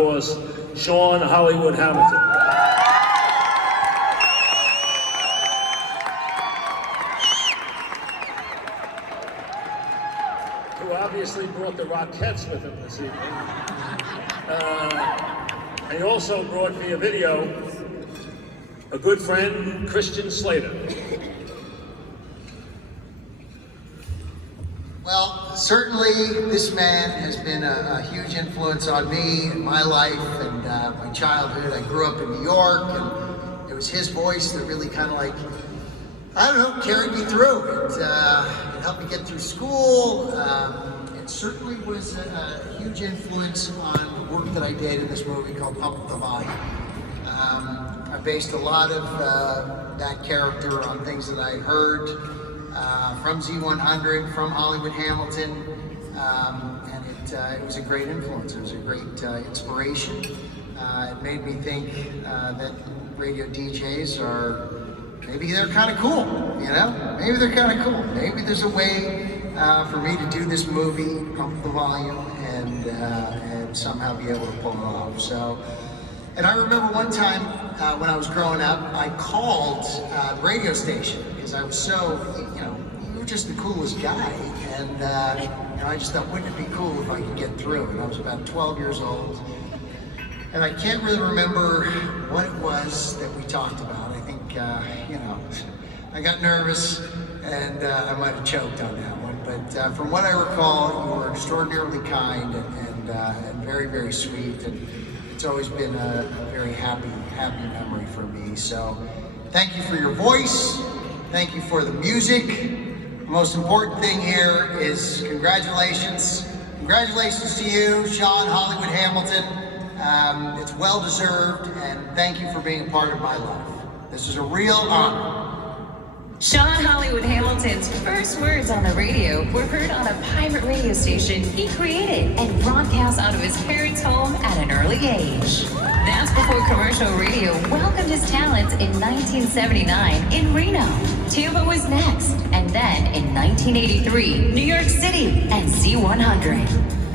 course, Sean Hollywood Hamilton. Who obviously brought the Rockettes with him this evening. And he also brought via video a good friend, Christian Slater. Well, certainly this man has been a huge influence on me and my life and my childhood. I grew up in New York, and it was his voice that really kind of like, I don't know, carried me through. It helped me get through school. It certainly was a huge influence on the work that I did in this movie called Pump Up the Volume. I based a lot of that character on things that I heard from Z100, from Hollywood Hamilton, and it was a great influence. It was a great inspiration. It made me think that radio DJs are, maybe they're kind of cool, you know? Maybe they're kind of cool. Maybe there's a way for me to do this movie, Pump Up the Volume, and somehow be able to pull it off. So, and I remember one time when I was growing up, I called the radio station because I was so, you know, you were just the coolest guy. And you know, I just thought, wouldn't it be cool if I could get through? And I was about 12 years old. And I can't really remember what it was that we talked about. I think, you know, I got nervous and I might have choked on that one. But from what I recall, you were extraordinarily kind and very, very sweet. And it's always been a very happy memory for me. So thank you for your voice. Thank you for the music. The most important thing here is congratulations. Congratulations to you, Sean Hollywood Hamilton. It's well deserved, and thank you for being a part of my life. This is a real honor. Sean Hollywood Hamilton's first words on the radio were heard on a pirate radio station he created and broadcast out of his parents' home at an early age. That's before commercial radio welcomed his talents in 1979 in Reno. Tampa was next, and then in 1983, New York City and Z100.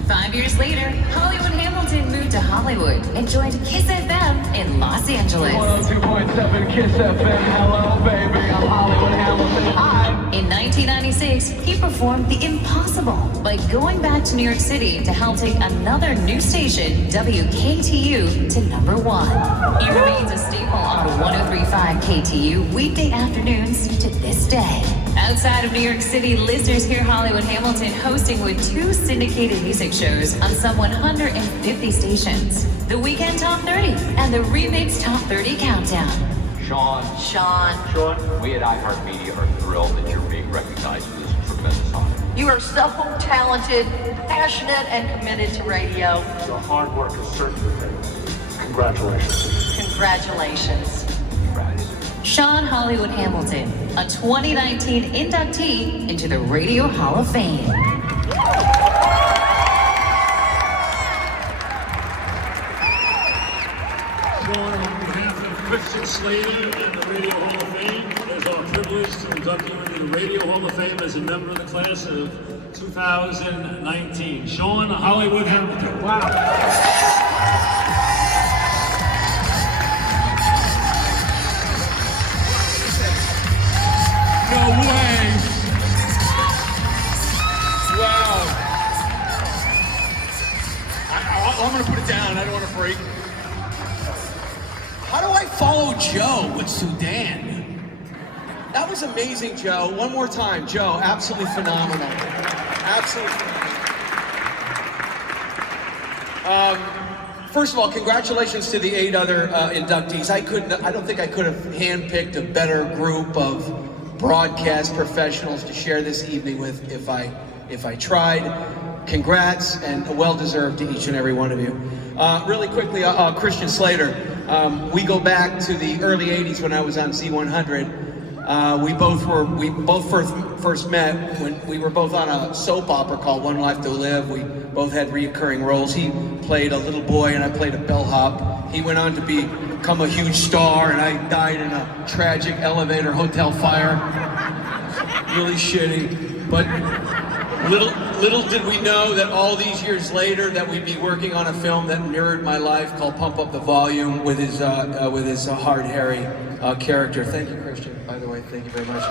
5 years later, Hollywood Hamilton moved to Hollywood and joined Kiss FM in Los Angeles. 102.7 Kiss FM, hello baby, I'm Hollywood Hamilton, hi! In 1996, he performed the impossible by going back to New York City to help take another new station, WKTU, to #1. He remains a staple on 103.5 KTU weekday afternoons to this day. Outside of New York City, listeners hear Hollywood Hamilton hosting with 2 syndicated music shows on some 150 stations. The Weekend Top 30 and the Remix Top 30 Countdown. Sean, we at iHeartMedia are thrilled that you're being recognized for this tremendous honor. You are so talented, passionate, and committed to radio. Your hard work is certainly paid. Congratulations. Congratulations. Sean Hollywood Hamilton, a 2019 inductee into the Radio Hall of Fame. Sean, on behalf of Christian Slater and the Radio Hall of Fame, it is our privilege to induct you into the Radio Hall of Fame as a member of the class of 2019. Sean Hollywood Hamilton. Wow. No way! Wow. I'm gonna put it down, I don't wanna break. How do I follow Joe with Sudan? That was amazing, Joe. One more time, Joe, absolutely phenomenal. Absolutely phenomenal. First of all, congratulations to the 8 other inductees. I don't think I could have handpicked a better group of broadcast professionals to share this evening with if I tried. Congrats, and well-deserved to each and every one of you. Really quickly, Christian Slater. We go back to the early 80s when I was on Z100. We both first met when we were both on a soap opera called One Life to Live. We both had reoccurring roles. He played a little boy and I played a bellhop. He went on to become a huge star, and I died in a tragic elevator hotel fire. Really shitty, but Little did we know that all these years later that we'd be working on a film that mirrored my life called Pump Up the Volume with his hard, hairy character. Thank you, Christian, by the way. Thank you very much.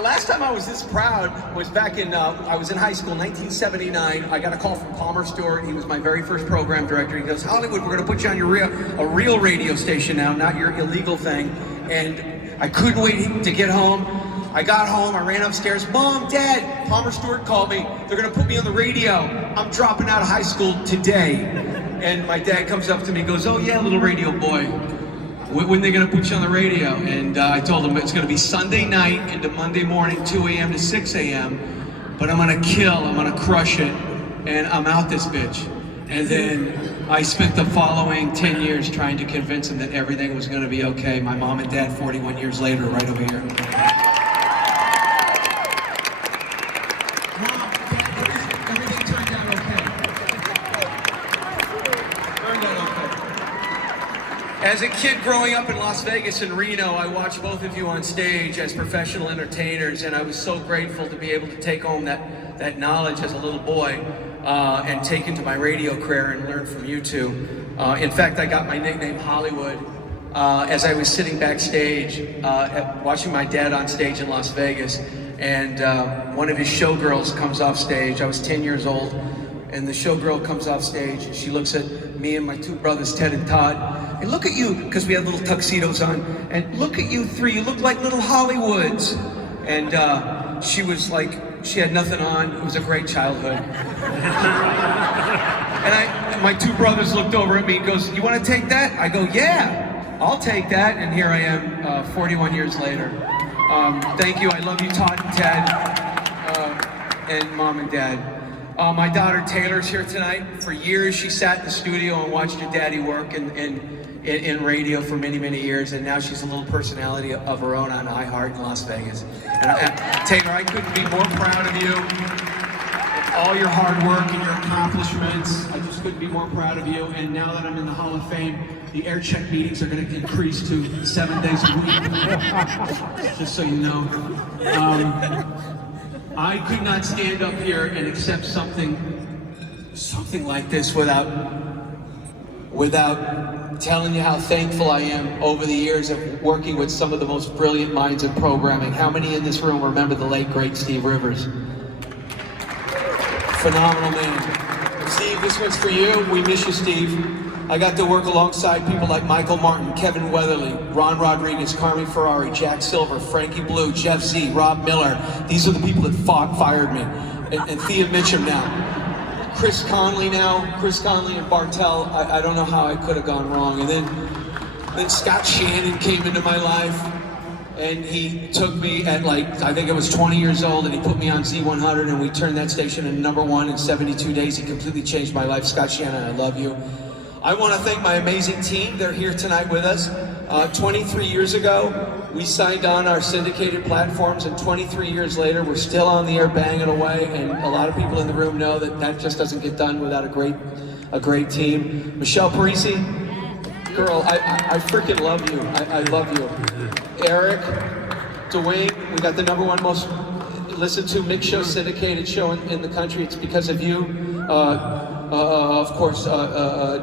Last time I was this proud was back in, I was in high school, 1979. I got a call from Palmer Stewart. He was my very first program director. He goes, Hollywood, we're gonna put you on a real radio station now, not your illegal thing. And I couldn't wait to get home. I got home, I ran upstairs. Mom, Dad, Palmer Stewart called me. They're gonna put me on the radio. I'm dropping out of high school today. And my dad comes up to me and goes, oh yeah, little radio boy. When are they gonna put you on the radio? And I told him it's gonna be Sunday night into Monday morning, 2 a.m. to 6 a.m. But I'm gonna crush it, and I'm out this bitch. And then I spent the following 10 years trying to convince him that everything was gonna be okay. My mom and dad, 41 years later, right over here. Mom, Dad, everything turned out okay. Turned out okay. As a kid growing up in Las Vegas and Reno, I watched both of you on stage as professional entertainers, and I was so grateful to be able to take home that knowledge as a little boy and take into my radio career and learn from you two. In fact, I got my nickname Hollywood as I was sitting backstage watching my dad on stage in Las Vegas, and one of his showgirls comes off stage. I was 10 years old, and the showgirl comes off stage, and she looks at me and my two brothers, Ted and Todd, and look at you, because we had little tuxedos on, and look at you three, you look like little Hollywoods. And she was like, she had nothing on. It was a great childhood. And my two brothers looked over at me and goes, you want to take that? I go, yeah, I'll take that. And here I am 41 years later. Thank you, I love you, Todd and Ted, and Mom and Dad. My daughter Taylor's here tonight. For years she sat in the studio and watched her daddy work in radio for many, many years, and now she's a little personality of her own on iHeart in Las Vegas. And Taylor, I couldn't be more proud of you. All your hard work and your accomplishments, I just couldn't be more proud of you. And now that I'm in the Hall of Fame, the air check meetings are going to increase to 7 days a week. Just so you know. I could not stand up here and accept something like this without telling you how thankful I am over the years of working with some of the most brilliant minds in programming. How many in this room remember the late, great Steve Rivers? Phenomenal man. Steve, this one's for you. We miss you, Steve. I got to work alongside people like Michael Martin, Kevin Weatherly, Ron Rodriguez, Carmen Ferrari, Jack Silver, Frankie Blue, Jeff Z, Rob Miller. These are the people that fired me. And Thea Mitchum now. Chris Conley and Bartell, I don't know how I could have gone wrong. And then Scott Shannon came into my life, and he took me at I think I was 20 years old, and he put me on Z100, and we turned that station into #1 in 72 days. He completely changed my life. Scott Shannon, I love you. I want to thank my amazing team. They're here tonight with us. 23 years ago, we signed on our syndicated platforms, and 23 years later, we're still on the air banging away, and a lot of people in the room know that just doesn't get done without a great team. Michelle Parisi, girl, I freaking love you. I love you. Eric, Dwayne, we got the #1 most listened to mix show, syndicated show in the country. It's because of you. Of course,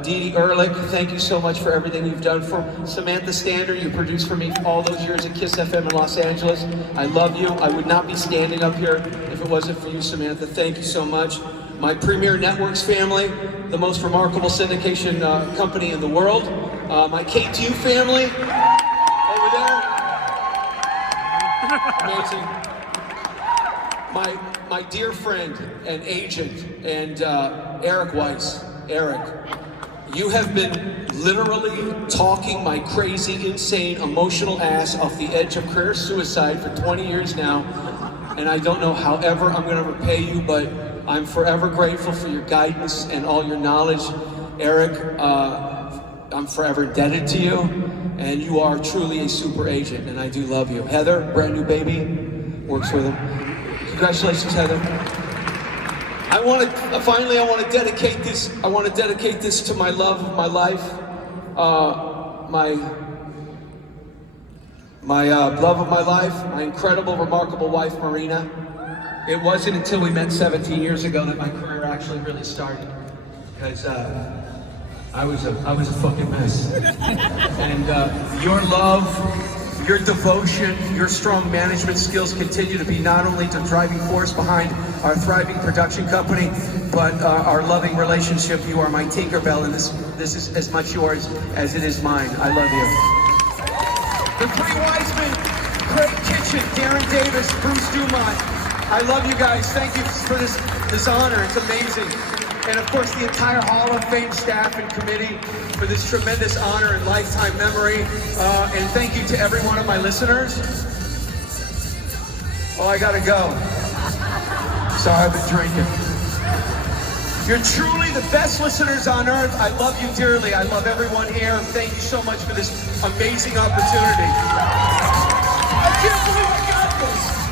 Dee Dee Ehrlich, thank you so much for everything you've done for Samantha Stander. You produced for me all those years at KISS FM in Los Angeles. I love you. I would not be standing up here if it wasn't for you, Samantha. Thank you so much. My Premier Networks family, the most remarkable syndication company in the world. My K2 family, over there. Amazing. My dear friend and agent and Eric Weiss. Eric, you have been literally talking my crazy, insane, emotional ass off the edge of career suicide for 20 years now, and I don't know how ever I'm going to repay you, but I'm forever grateful for your guidance and all your knowledge. Eric, I'm forever indebted to you, and you are truly a super agent, and I do love you. Heather, brand new baby, works with him. Congratulations, Heather. I want to dedicate this. I want to dedicate this to my love of my life, my love of my life, my incredible, remarkable wife, Marina. It wasn't until we met 17 years ago that my career actually really started, because I was a fucking mess. And your love, your devotion, your strong management skills continue to be not only the driving force behind our thriving production company, but our loving relationship. You are my Tinkerbell, and this is as much yours as it is mine. I love you. The Three Wise Men, Craig Kitchen, Darren Davis, Bruce Dumont. I love you guys. Thank you for this honor. It's amazing. And of course, the entire Hall of Fame staff and committee for this tremendous honor and lifetime memory. And thank you to every one of my listeners. Oh, I gotta go. Sorry, I've been drinking. You're truly the best listeners on earth. I love you dearly. I love everyone here. Thank you so much for this amazing opportunity. I can't believe I got this.